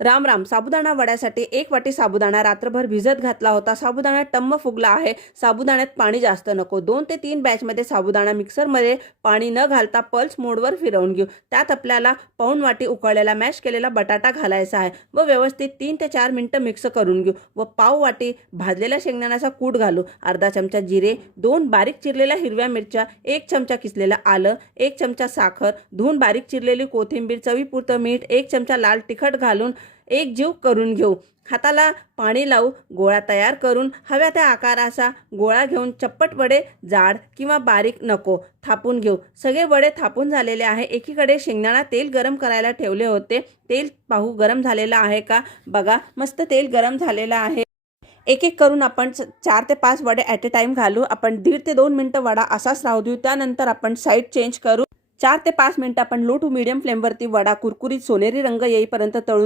राम राम. साबुदाणा वड्यासाठी 1 वाटी साबुदाणा रात्रभर भिजत घातला होता. साबुदाणा टम्म फुगला आहे. साबुदाण्यात पाणी जास्त नको. 2 ते 3 बॅचमध्ये साबुदाणा मिक्सरमध्ये पाणी न घालता पल्स मोडवर फिरवून घेऊ. त्यात आपल्याला पाऊण वाटी उकळलेला मॅश केलेला बटाटा घालायचा आहे व व्यवस्थित 3 ते 4 मिनिटं मिक्स करून घेऊ व पाव वाटी भाजलेल्या शेंगदाण्याचा कूट घालू. अर्धा चमचा जिरे, 2 बारीक चिरलेल्या हिरव्या मिरच्या, 1 चमचा किसलेलं आलं, 1 चमचा साखर, धुवून बारीक चिरलेली कोथिंबीर, चवीपुरतं मीठ, 1 चमचा लाल तिखट घालून एकजीव करून घेऊ. हाताला पाणी लावू गोळा तयार करून हव्या त्या आकाराचा गोळा घेऊन चप्पट वडे जाड किंवा बारीक नको थापून घेऊ. सगळे वडे थापून झालेले आहे. एकीकडे शेंगदाणा तेल गरम करायला ठेवले होते. तेल पाहू गरम झालेलं आहे का बघा. मस्त तेल गरम झालेलं आहे. एक एक करून आपण 4 ते 5 वडे ॲट ए टाइम घालू. आपण 1.5 ते 2 मिनटं वडा असाच राहू देऊ. त्यानंतर आपण साईड चेंज करू. 4 ते 5 मिनटं आपण लो टू मीडियम फ्लेमवरती वडा कुरकुरीत सोनेरी रंग येईपर्यंत तळू.